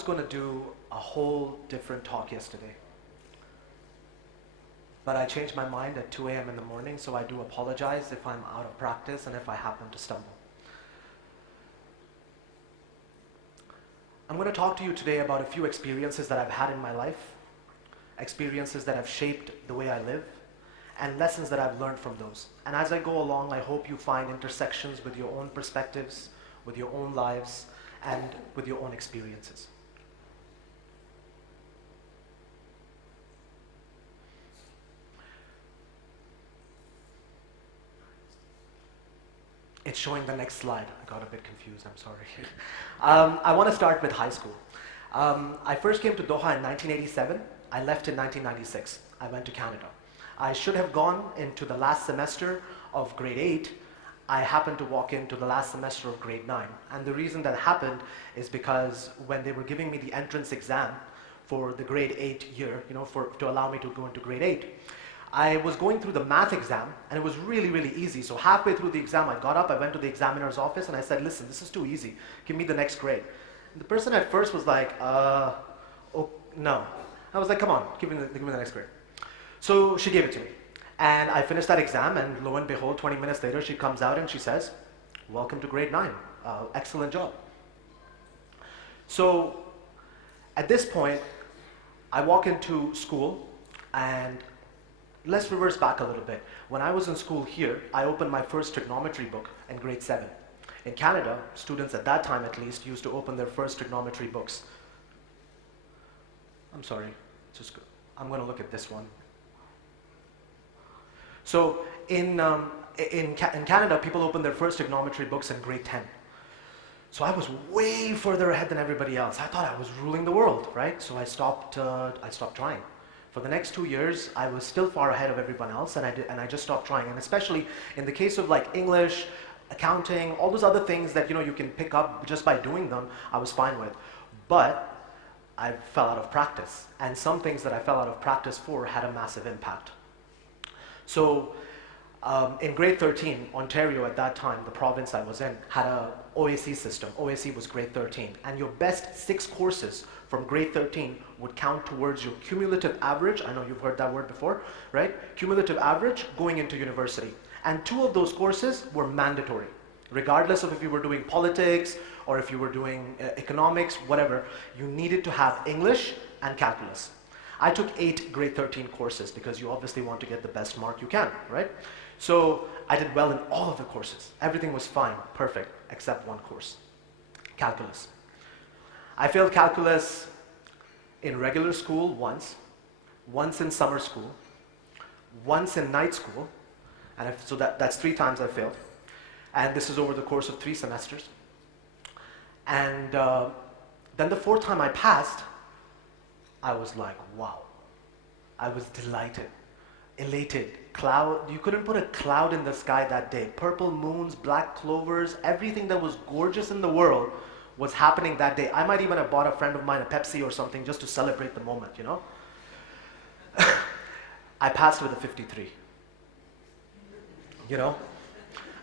was going to do a whole different talk yesterday. But I changed my mind at 2 a.m. in the morning, so I do apologize if I'm out of practice and if I happen to stumble. I'm going to talk to you today about a few experiences that I've had in my life, experiences that have shaped the way I live, and lessons that I've learned from those. And as I go along, I hope you find intersections with your own perspectives, with your own lives, and with your own experiences. It's showing the next slide. I got a bit confused, I'm sorry. I want to start with high school. I first came to Doha in 1987. I left in 1996. I went to Canada. I should have gone into the last semester of grade 8. I happened to walk into the last semester of grade 9. And the reason that happened is because when they were giving me the entrance exam for the grade 8 year, to allow me to go into grade 8, I was going through the math exam, and it was really, really easy. So halfway through the exam, I got up, I went to the examiner's office, and I said, listen, this is too easy. Give me the next grade. And the person at first was like, oh, no. I was like, come on, give me the next grade. So she gave it to me. And I finished that exam, and lo and behold, 20 minutes later, she comes out and she says, welcome to grade 9. Excellent job. So at this point, I walk into school, and let's reverse back a little bit. When I was in school here, I opened my first trigonometry book in grade 7. In Canada, students at that time at least used to open their first trigonometry books. I'm sorry, I'm going to look at this one. So in Canada, people open their first trigonometry books in grade 10. So I was way further ahead than everybody else. I thought I was ruling the world, right? So I stopped trying. For the next 2 years, I was still far ahead of everyone else, and I just stopped trying. And especially in the case of like English, accounting, all those other things that you can pick up just by doing them, I was fine with. But I fell out of practice, and some things that I fell out of practice for had a massive impact. So in grade 13, Ontario at that time, the province I was in, had a OAC system. OAC was grade 13, and your best 6 courses from grade 13 would count towards your cumulative average. I know you've heard that word before, right? Cumulative average going into university. And 2 of those courses were mandatory. Regardless of if you were doing politics or if you were doing economics, whatever, you needed to have English and calculus. I took 8 grade 13 courses because you obviously want to get the best mark you can, right? So I did well in all of the courses. Everything was fine, perfect, except one course, calculus. I failed calculus in regular school once in summer school, once in night school, and so that's 3 times I failed. And this is over the course of 3 semesters. And then the 4th time I passed, I was like, wow. I was delighted, elated. You couldn't put a cloud in the sky that day. Purple moons, black clovers, everything that was gorgeous in the world was happening that day. I might even have bought a friend of mine a Pepsi or something just to celebrate the moment, I passed with a 53.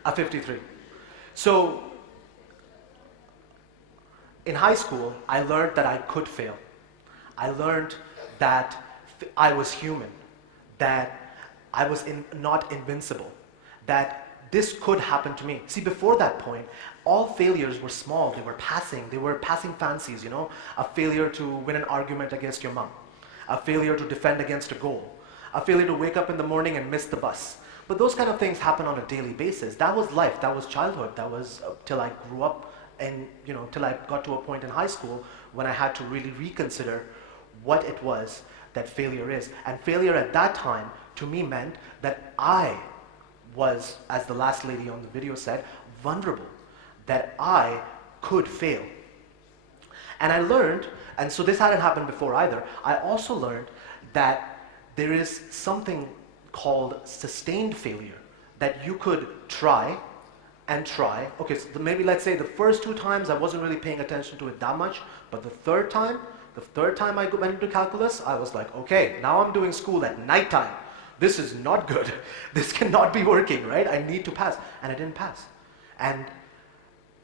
A 53. So in high school, I learned that I could fail. I learned that I was human, that I was not invincible, that this could happen to me. See, before that point, all failures were small. They were passing fancies, a failure to win an argument against your mom, a failure to defend against a goal, a failure to wake up in the morning and miss the bus. But those kind of things happen on a daily basis. That was life, that was childhood, that was till I grew up and, till I got to a point in high school when I had to really reconsider what it was that failure is. And failure at that time, to me, meant that I was, as the last lady on the video said, vulnerable, that I could fail. And I learned, and so this hadn't happened before either, I also learned that there is something called sustained failure, that you could try and try. Okay, so maybe let's say the first 2 times I wasn't really paying attention to it that much, but the third time I went into calculus, I was like, okay, now I'm doing school at nighttime. This is not good. This cannot be working, right? I need to pass. And I didn't pass. And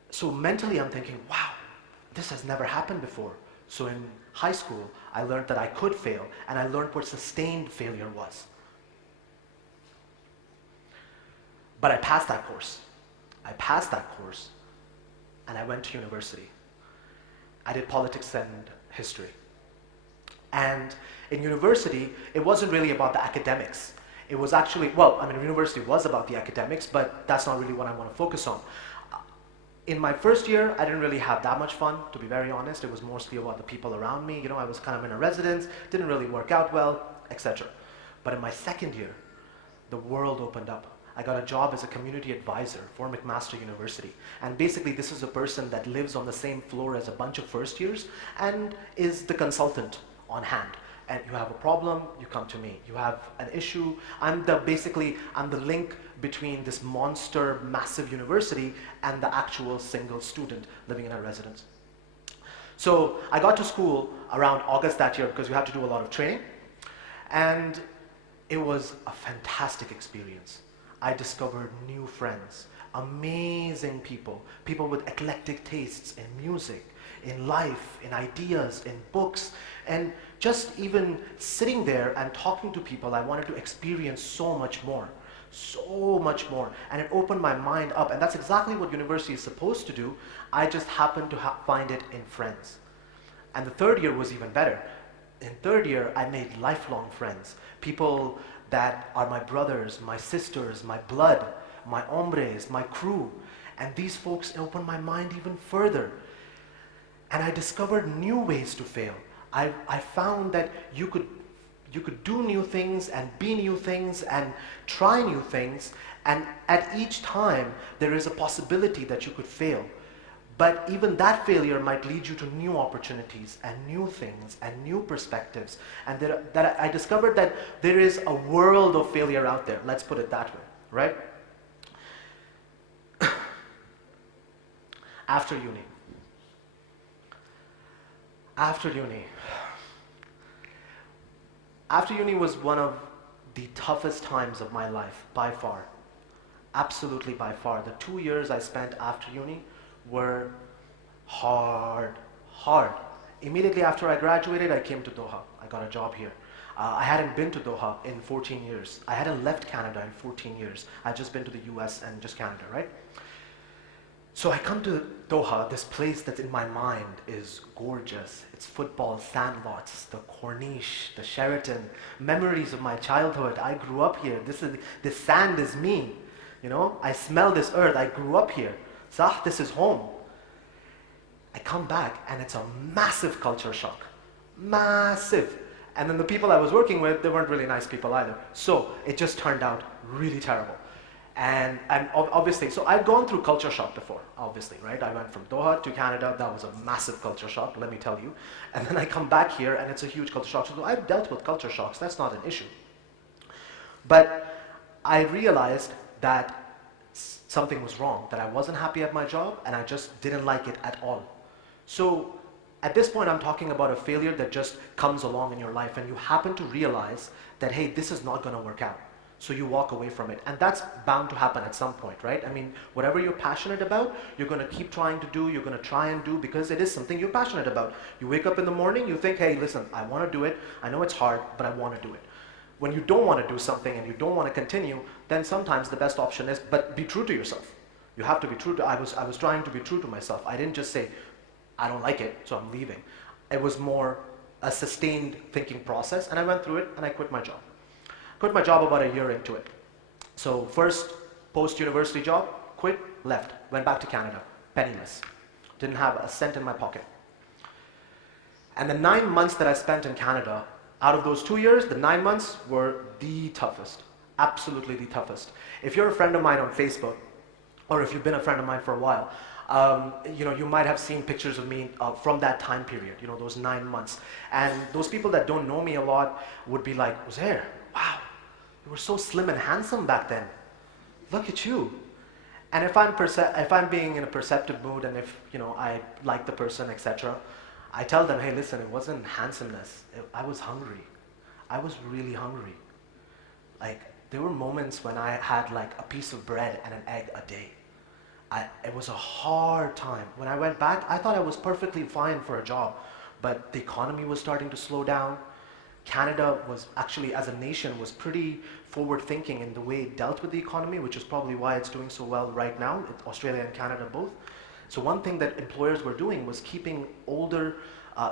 so mentally I'm thinking, wow, this has never happened before. So in high school, I learned that I could fail, and I learned what sustained failure was. But I passed that course. And I went to university. I did politics and history. And in university, it wasn't really about the academics. It was actually, university was about the academics, but that's not really what I want to focus on. In my first year, I didn't really have that much fun, to be very honest. It was mostly about the people around me. I was kind of in a residence, didn't really work out well, etc. But in my second year, the world opened up. I got a job as a community advisor for McMaster University. And basically, this is a person that lives on the same floor as a bunch of first years and is the consultant on hand. And you have a problem, you come to me. You have an issue, I'm the link between this monster, massive university and the actual single student living in a residence. So I got to school around August that year because we had to do a lot of training. And it was a fantastic experience. I discovered new friends, amazing people with eclectic tastes in music, in life, in ideas, in books, and just even sitting there and talking to people, I wanted to experience so much more. And it opened my mind up, and that's exactly what university is supposed to do. I just happened to find it in friends. And the third year was even better. In third year, I made lifelong friends, people that are my brothers, my sisters, my blood, my hombres, my crew. And these folks opened my mind even further. And I discovered new ways to fail. I found that you could do new things and be new things and try new things, and at each time there is a possibility that you could fail. But even that failure might lead you to new opportunities and new things and new perspectives. And that I discovered that there is a world of failure out there. Let's put it that way, right? After uni was one of the toughest times of my life, by far. Absolutely by far. The 2 years I spent after uni were hard. Immediately after I graduated, I came to Doha. I got a job here. I hadn't been to Doha in 14 years. I hadn't left Canada in 14 years. I'd just been to the US and just Canada, right? So I come to Doha, this place that's in my mind is gorgeous. It's football sandlots, the Corniche, the Sheraton, memories of my childhood. I grew up here. This sand is me. I smell this earth. I grew up here. This is home. I come back and it's a massive culture shock. Massive. And then the people I was working with, they weren't really nice people either. So it just turned out really terrible. And obviously, so I'd gone through culture shock before, obviously, right? I went from Doha to Canada. That was a massive culture shock, let me tell you. And then I come back here and it's a huge culture shock. So I've dealt with culture shocks. That's not an issue. But I realized that something was wrong, that I wasn't happy at my job and I just didn't like it at all. So at this point, I'm talking about a failure that just comes along in your life and you happen to realize that, hey, this is not going to work out. So you walk away from it. And that's bound to happen at some point, right? I mean, whatever you're passionate about, you're going to keep trying to do, you're going to try and do because it is something you're passionate about. You wake up in the morning, you think, hey, listen, I want to do it. I know it's hard, but I want to do it. When you don't want to do something and you don't want to continue, then sometimes the best option is, but be true to yourself. You have to be true to, I was trying to be true to myself. I didn't just say, I don't like it, so I'm leaving. It was more a sustained thinking process, and I went through it and I quit my job. Quit my job about a year into it. So first post-university job, quit, left, went back to Canada, penniless. Didn't have a cent in my pocket. And the 9 months that I spent in Canada, out of those 2 years, the 9 months were the toughest, absolutely the toughest. If you're a friend of mine on Facebook, or if you've been a friend of mine for a while, you might have seen pictures of me from that time period, those 9 months. And those people that don't know me a lot would be like, Uzair, wow, you were so slim and handsome back then. Look at you. And if I'm being in a perceptive mood and if I like the person, etc., I tell them, hey, listen, it wasn't handsomeness. I was hungry. I was really hungry. Like, there were moments when I had like a piece of bread and an egg a day. It was a hard time. When I went back, I thought I was perfectly fine for a job. but the economy was starting to slow down. Canada was actually, as a nation, was pretty forward-thinking in the way it dealt with the economy, which is probably why it's doing so well right now, Australia and Canada both. So one thing that employers were doing was keeping older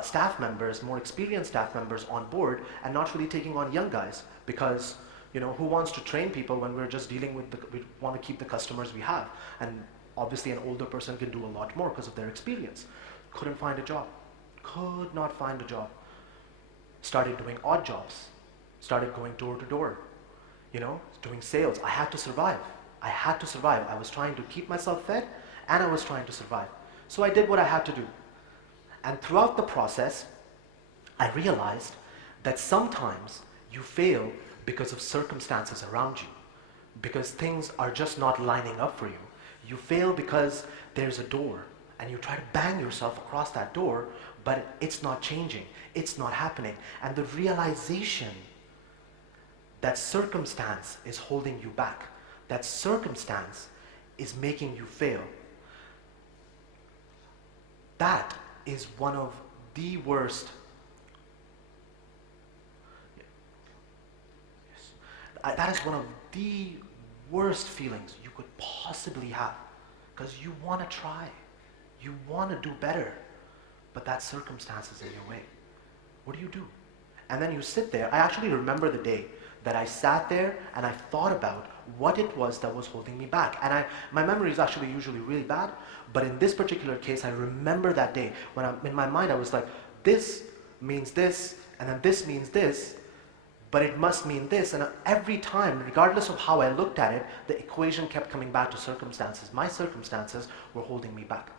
staff members, more experienced staff members on board and not really taking on young guys, because who wants to train people when we're just dealing with we want to keep the customers we have. And obviously an older person can do a lot more because of their experience. Couldn't find a job. Could not find a job. Started doing odd jobs. Started going door to door. Doing sales. I had to survive. I was trying to keep myself fed and I was trying to survive. So I did what I had to do. And throughout the process, I realized that sometimes you fail because of circumstances around you, because things are just not lining up for you. You fail because there's a door and you try to bang yourself across that door, but it's not changing, it's not happening. And the realization that circumstance is holding you back, that circumstance is making you fail, that is one of the worst that is one of the worst feelings you could possibly have, because you want to try, you want to do better, but that circumstance is in your way. What do? And then you sit there. I actually remember the day that I sat there and I thought about what it was that was holding me back. And my memory is actually usually really bad, but in this particular case, I remember that day when in my mind I was like, this means this, and then this means this, but it must mean this. And every time, regardless of how I looked at it, the equation kept coming back to circumstances. My circumstances were holding me back.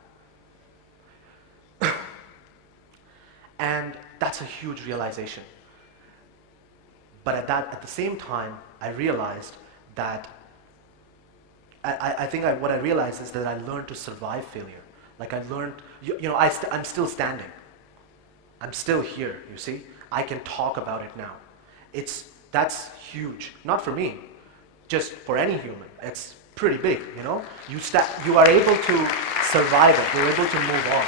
And that's a huge realization. But at the same time, I realized that what I realized is that I learned to survive failure. Like I learned, I'm still standing. I'm still here, you see? I can talk about it now. That's huge. Not for me, just for any human. It's pretty big, You are able to survive it. You're able to move on.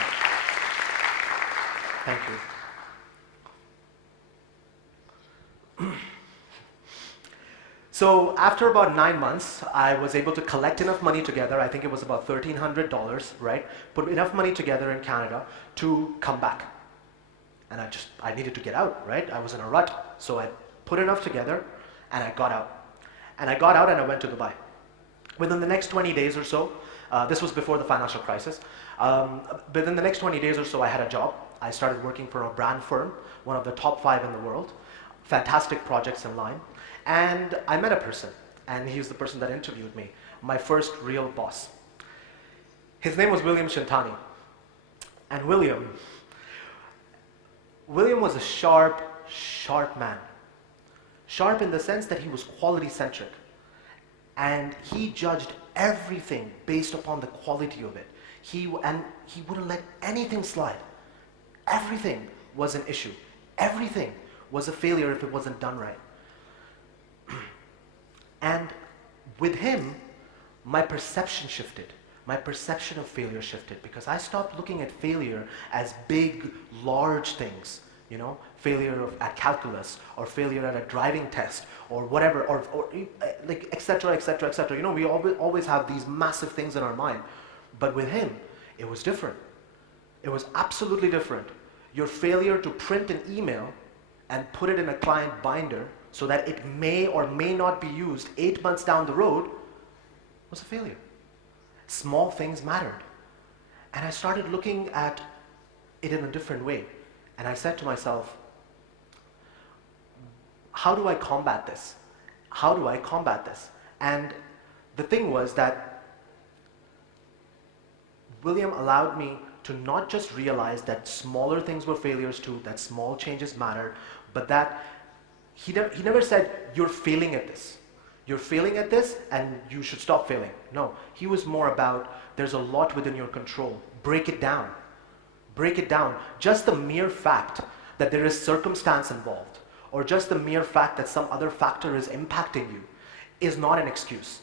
Thank you. So after about 9 months, I was able to collect enough money together. I think it was about $1,300, right? Put enough money together in Canada to come back. And I needed to get out, right? I was in a rut. So I put enough together and I got out. And I got out and I went to Dubai. Within the next 20 days or so, this was before the financial crisis, within the next 20 days or so I had a job. I started working for a brand firm, one of the top 5 in the world. Fantastic projects in line. And I met a person, and he's the person that interviewed me, my first real boss. His name was William Shintani. And William was a sharp man. Sharp in the sense that he was quality-centric. And he judged everything based upon the quality of it. He wouldn't let anything slide. Everything was an issue. Everything was a failure if it wasn't done right. And with him, my perception shifted. My perception of failure shifted, because I stopped looking at failure as big, large things. Failure at calculus, or failure at a driving test, or whatever, or like etc., etc., etc. We always have these massive things in our mind. But with him, it was different. It was absolutely different. Your failure to print an email and put it in a client binder so that it may or may not be used 8 months down the road was a failure. Small things mattered. And I started looking at it in a different way. And I said to myself, how do I combat this? How do I combat this? And the thing was that William allowed me to not just realize that smaller things were failures too, that small changes mattered, but that he never said, you're failing at this. You're failing at this and you should stop failing. No, he was more about, there's a lot within your control. Break it down. Break it down. Just the mere fact that there is circumstance involved, or just the mere fact that some other factor is impacting you, is not an excuse.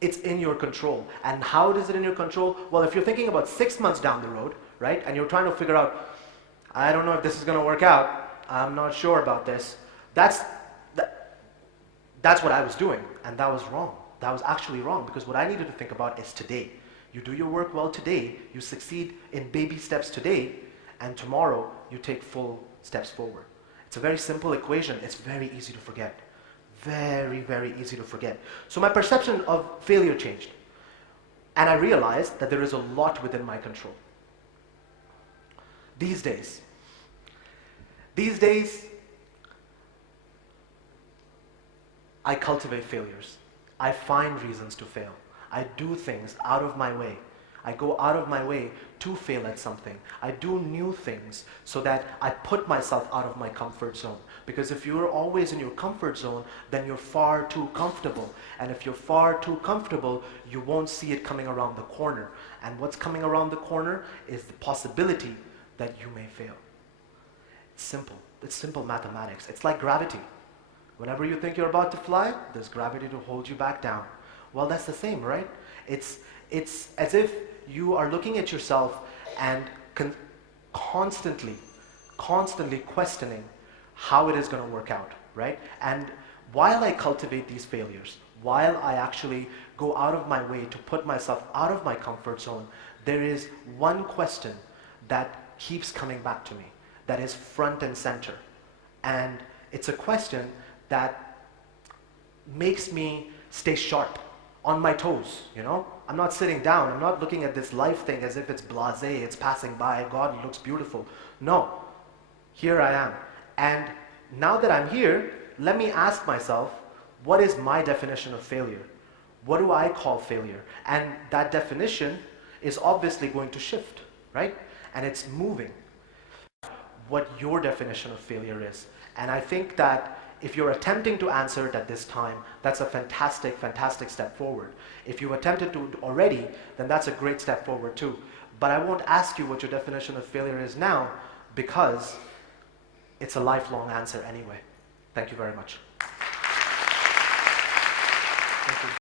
It's in your control. And how is it in your control? Well, if you're thinking about 6 months down the road, right, and you're trying to figure out, I don't know if this is going to work out. I'm not sure about this. That's what I was doing, and that was wrong. That was actually wrong, because what I needed to think about is today. You do your work well today, you succeed in baby steps today, and tomorrow you take full steps forward. It's a very simple equation. It's very easy to forget. Very, very easy to forget. So my perception of failure changed. And I realized that there is a lot within my control. These days, I cultivate failures. I find reasons to fail. I do things out of my way. I go out of my way to fail at something. I do new things so that I put myself out of my comfort zone. Because if you're always in your comfort zone, then you're far too comfortable. And if you're far too comfortable, you won't see it coming around the corner. And what's coming around the corner is the possibility that you may fail. It's simple. It's simple mathematics. It's like gravity. Whenever you think you're about to fly, there's gravity to hold you back down. Well, that's the same, right? It's as if you are looking at yourself and constantly questioning how it is going to work out, right? And while I cultivate these failures, while I actually go out of my way to put myself out of my comfort zone, there is one question that keeps coming back to me, that is front and center. And it's a question that makes me stay sharp, on my toes, you know? I'm not sitting down, I'm not looking at this life thing as if it's blasé, it's passing by, God, it looks beautiful. No, here I am. And now that I'm here, let me ask myself, what is my definition of failure? What do I call failure? And that definition is obviously going to shift, right? And it's moving. What your definition of failure is. And I think that if you're attempting to answer it at this time, that's a fantastic, fantastic step forward. If you've attempted to already, then that's a great step forward too. But I won't ask you what your definition of failure is now, because it's a lifelong answer anyway. Thank you very much. Thank you.